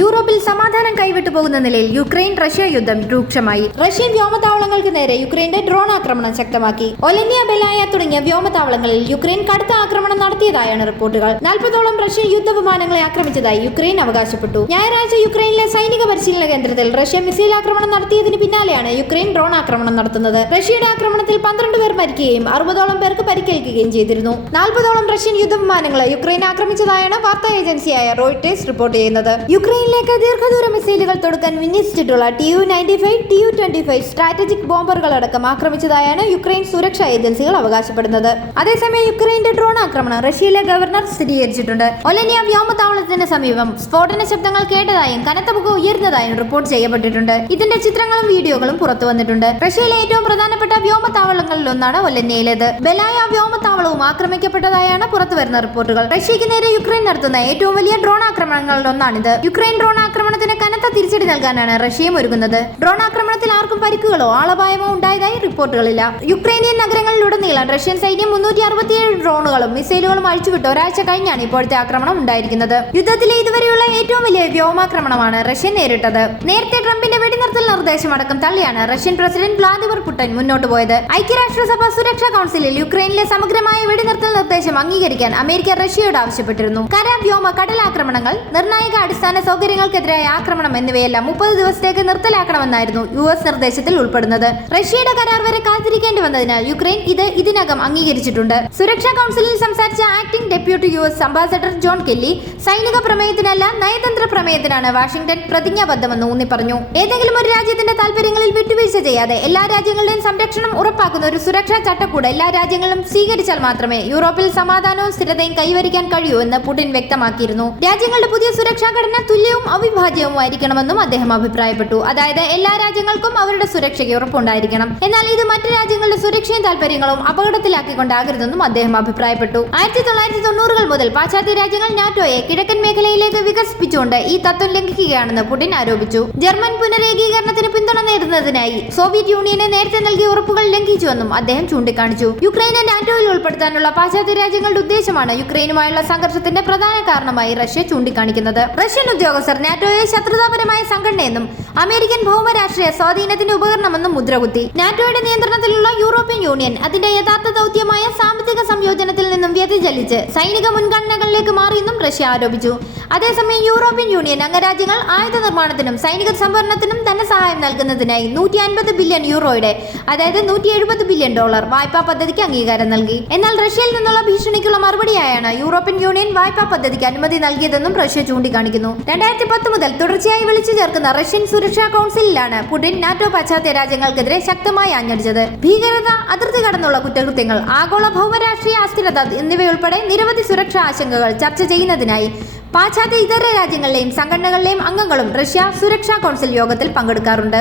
യൂറോപ്പിൽ സമാധാനം കൈവിട്ടു പോകുന്ന നിലയിൽ യുക്രൈൻ റഷ്യ യുദ്ധം രൂക്ഷമായി. റഷ്യൻ വ്യോമതാവളങ്ങൾക്ക് നേരെ യുക്രൈന്റെ ഡ്രോൺ ആക്രമണം ശക്തമാക്കി. ഒലന്യ ബെലായ തുടങ്ങിയ വ്യോമതാവളങ്ങളിൽ യുക്രൈൻ കടുത്ത ആക്രമണം നടത്തിയതായാണ് റിപ്പോർട്ടുകൾ. നാൽപ്പതോളം റഷ്യൻ യുദ്ധ വിമാനങ്ങളെ ആക്രമിച്ചതായി യുക്രൈൻ അവകാശപ്പെട്ടു. ഞായറാഴ്ച യുക്രൈനിലെ സൈനിക പരിശീലന കേന്ദ്രത്തിൽ റഷ്യ മിസൈൽ ആക്രമണം നടത്തിയതിന് പിന്നാലെയാണ് യുക്രൈൻ ഡ്രോൺ ആക്രമണം നടത്തുന്നത്. റഷ്യയുടെ ആക്രമണത്തിൽ പന്ത്രണ്ട് പേർ മരിക്കുകയും അറുപതോളം പേർക്ക് പരിക്കേൽക്കുകയും ചെയ്തിരുന്നു. നാൽപ്പതോളം റഷ്യൻ യുദ്ധ വിമാനങ്ങളെ യുക്രൈൻ ആക്രമിച്ചതായാണ് വാർത്താ ഏജൻസിയായ റോയിട്ടേഴ്സ് റിപ്പോർട്ട് ചെയ്യുന്നത്. യുക്രൈനിലേക്ക് ദീർഘദൂര മിസൈലുകൾ തുടക്കാൻ വിന്യസിച്ചിട്ടുള്ള T U ninety five T U twenty five strategic ബോംബറുകളടക്കം ആക്രമിച്ചതായാണ് യുക്രൈൻ സുരക്ഷാ ഏജൻസികൾ അവകാശപ്പെടുന്നത്. അതേസമയം യുക്രൈന്റെ ഡ്രോൺ ആക്രമണം റഷ്യയിലെ ഗവർണർ സ്ഥിരീകരിച്ചിട്ടുണ്ട്. ഒലനിയ വ്യോമതാവളത്തിന് സമീപം സ്ഫോടന ശബ്ദങ്ങൾ കേട്ടതായും കനത്ത പുക ഉയർന്നതായും റിപ്പോർട്ട് ചെയ്യപ്പെട്ടിട്ടുണ്ട്. ഇതിന്റെ ചിത്രങ്ങളും വീഡിയോകളും പുറത്തു വന്നിട്ടുണ്ട്. റഷ്യയിലെ ഏറ്റവും പ്രധാനപ്പെട്ട വ്യോമതാവളങ്ങളിൽ ഒന്നാണ് ഒലന്യയിലേത്. ബെലായ വ്യോമതാവളവും ആക്രമിക്കപ്പെട്ടതായാണ് പുറത്തുവരുന്ന റിപ്പോർട്ടുകൾ. റഷ്യയ്ക്ക് നേരെ യുക്രൈൻ നടത്തുന്ന ഏറ്റവും വലിയ ഡ്രോൺ ആക്രമണങ്ങളിൽ ഒന്നാണിത്. യുക്രൈൻ ഡ്രോൺ ആക്രമണത്തിന് കനത്ത തിരിച്ചടി നൽകാനാണ് റഷ്യയും ഒരുങ്ങുന്നത്. ഡ്രോൺ ആക്രമണത്തിൽ ആർക്കും പരിക്കുകളോ ആളപായമോ ഉണ്ടായതായി റിപ്പോർട്ടുകളില്ല. യുക്രൈനിയൻ നഗരങ്ങളിലുടനീളം റഷ്യൻ സൈന്യം മുന്നൂറ്റി അറുപത്തിയേഴ് ഡ്രോണുകളും മിസൈലുകളും അഴിച്ചുവിട്ട് ഒരാഴ്ച കഴിഞ്ഞാണ് ഇപ്പോഴത്തെ ആക്രമണം ഉണ്ടായിരിക്കുന്നത്. യുദ്ധത്തിലെ ഇതുവരെയുള്ള ഏറ്റവും വലിയ വ്യോമാക്രമണമാണ് റഷ്യൻ നേരിട്ടത്. നേരത്തെ ട്രംപിന്റെ വെടിനിർത്തൽ നിർദ്ദേശം അടക്കം തള്ളിയാണ് റഷ്യൻ പ്രസിഡന്റ് വ്ളാദിമിർ പുടിൻ മുന്നോട്ട് പോയത്. ഐക്യരാഷ്ട്രസഭ സുരക്ഷാ കൗൺസിലിൽ യുക്രൈനിലെ സമഗ്രമായ വെടിനിർത്തൽ നിർദ്ദേശം അംഗീകരിക്കാൻ അമേരിക്ക റഷ്യയോട് ആവശ്യപ്പെട്ടിരുന്നു. കര വ്യോമ കടലാക്രമണങ്ങൾ നിർണായക അടിസ്ഥാന സൗകര്യങ്ങൾക്കെതിരായ ആക്രമണം എന്നിവയെല്ലാം മുപ്പത് ദിവസത്തേക്ക് നിർത്തലാക്കണമെന്നായിരുന്നു യു എസ് നിർദ്ദേശത്തിൽ ഉൾപ്പെടുന്നത്. റഷ്യയുടെ കരാർ വരെ കാത്തിരിക്കേണ്ടി വന്നതിനാൽ യുക്രൈൻ ഇത് ഇതിനകം അംഗീകരിച്ചിട്ടുണ്ട്. സുരക്ഷാ കൗൺസിലിൽ സംസാരിച്ച acting deputy U S ambassador John Kelly സൈനിക പ്രമേയത്തിനല്ല നയതന്ത്ര പ്രമേയത്തിനാണ് വാഷിംഗ്ടൺ പ്രതിജ്ഞാബദ്ധമെന്ന് ഊന്നി പറഞ്ഞു. ഏതെങ്കിലും ഒരു രാജ്യത്തിന്റെ താൽപര്യങ്ങളിൽ വിട്ടുവീഴ്ച ചെയ്യാതെ എല്ലാ രാജ്യങ്ങളുടെയും സംരക്ഷണം ഉറപ്പാക്കുന്ന ഒരു സുരക്ഷാ ചട്ടക്കൂട് എല്ലാ രാജ്യങ്ങളും സ്വീകരിച്ചാൽ മാത്രമേ യൂറോപ്പിൽ സമാധാനവും സ്ഥിരതയും കൈവരിക്കാൻ കഴിയൂ എന്ന് പുടിൻ വ്യക്തമാക്കിയിരുന്നു. രാജ്യങ്ങളുടെ പുതിയ സുരക്ഷാ ഘടന തുല്യവും അവിഭാജ്യവുമായിരിക്കണമെന്നും അദ്ദേഹം അഭിപ്രായപ്പെട്ടു. അതായത് എല്ലാ രാജ്യങ്ങൾക്കും അവരുടെ സുരക്ഷയ്ക്ക് ഉറപ്പുണ്ടായിരിക്കണം. എന്നാൽ ഇത് മറ്റു രാജ്യങ്ങളുടെ സുരക്ഷയും താല്പര്യങ്ങളും അപകടത്തിലാക്കിക്കൊണ്ടാകരുതെന്നും അദ്ദേഹം അഭിപ്രായപ്പെട്ടു. ആയിരത്തി തൊള്ളായിരത്തി തൊണ്ണൂറുകൾ മുതൽ പാശ്ചാത്യ രാജ്യങ്ങൾ നാറ്റോയെ കിഴക്കൻ മേഖലയിലേക്ക് വികസിപ്പിച്ചുകൊണ്ട് ഈ തത്വം ലംഘിക്കുകയാണെന്ന് പുടിൻ ആരോപിച്ചു. ജർമ്മൻ പുനരേകീകരണത്തിന് പിന്തുണ നേടുന്നതിനായി സോവിയറ്റ് യൂണിയന് നേരത്തെ നൽകിയ ഉറപ്പുകൾ ലംഘിച്ചുവെന്നും അദ്ദേഹം ചൂണ്ടിക്കാണിച്ചു. യുക്രൈനെ നാറ്റോയിൽ ഉൾപ്പെടുത്താനുള്ള പാശ്ചാത്യ രാജ്യങ്ങളുടെ ഉദ്ദേശമാണ് യുക്രൈനുമായുള്ള സംഘർഷത്തിന്റെ പ്രധാന കാരണമായി റഷ്യ ചൂണ്ടിക്കാണിക്കുന്നത്. റഷ്യൻ ഉദ്യോഗസ്ഥർ നാറ്റോയെ ശത്രുതാപരമായ സംഘടനയെന്നും അമേരിക്കൻ ഭൗമരാഷ്ട്രീയ സ്വാധീനത്തിന്റെ ഉപകരണമെന്നും മുദ്രകുത്തി. നാറ്റോയുടെ നിയന്ത്രണത്തിലുള്ള യൂറോപ്യൻ യൂണിയൻ അതിന്റെ യഥാർത്ഥ ദൗത്യമായ സാമ്പത്തിക സംയോജനത്തിൽ നിന്നും വ്യതിചലിച്ച് സൈനിക മുൻഗണനകളിലേക്ക് മാറിയെന്നും റഷ്യ ആരോപിച്ചു. അതേസമയം യൂറോപ്യൻ യൂണിയൻ അംഗരാജ്യങ്ങൾ ആയുധ നിർമ്മാണത്തിനും സൈനിക സംഭരണത്തിനും ധനസഹായം നൽകുന്നതിനായി നൂറ്റി അൻപത് ബില്യൺ യൂറോയുടെ അതായത് നൂറ്റി എഴുപത് ബില്യൺ ഡോളർ വായ്പാ പദ്ധതിക്ക് അംഗീകാരം നൽകി. എന്നാൽ റഷ്യയിൽ നിന്നുള്ള ഭീഷണിക്കുള്ള മറുപടിയായാണ് യൂറോപ്യൻ യൂണിയൻ വായ്പാ പദ്ധതിക്ക് അനുമതി നൽകിയതെന്നും റഷ്യ ചൂണ്ടിക്കാണിക്കുന്നു. രണ്ടായിരത്തി പത്ത് മുതൽ തുടർച്ചയായി വിളിച്ചു ചേർക്കുന്ന റഷ്യൻ സുരക്ഷാ കൗൺസിലിലാണ് പുടിൻ നാറ്റോ പാശ്ചാത്യ രാജ്യങ്ങൾക്കെതിരെ ശക്തമായി ആഞ്ഞടിച്ചത്. ഭീകരത അതിർത്തി കടന്നുള്ള കുറ്റകൃത്യങ്ങൾ ആഗോള ഭൗമരാഷ്ട്രീയ അസ്ഥിരത എന്നിവയുൾപ്പെടെ നിരവധി സുരക്ഷാ ആശങ്കകൾ ചർച്ച ചെയ്യുന്നതിനായി പാശ്ചാത്യ ഇതര രാജ്യങ്ങളിലെയും സംഘടനകളിലെയും അംഗങ്ങളും റഷ്യ സുരക്ഷാ കൗൺസിൽ യോഗത്തിൽ പങ്കെടുക്കാറുണ്ട്.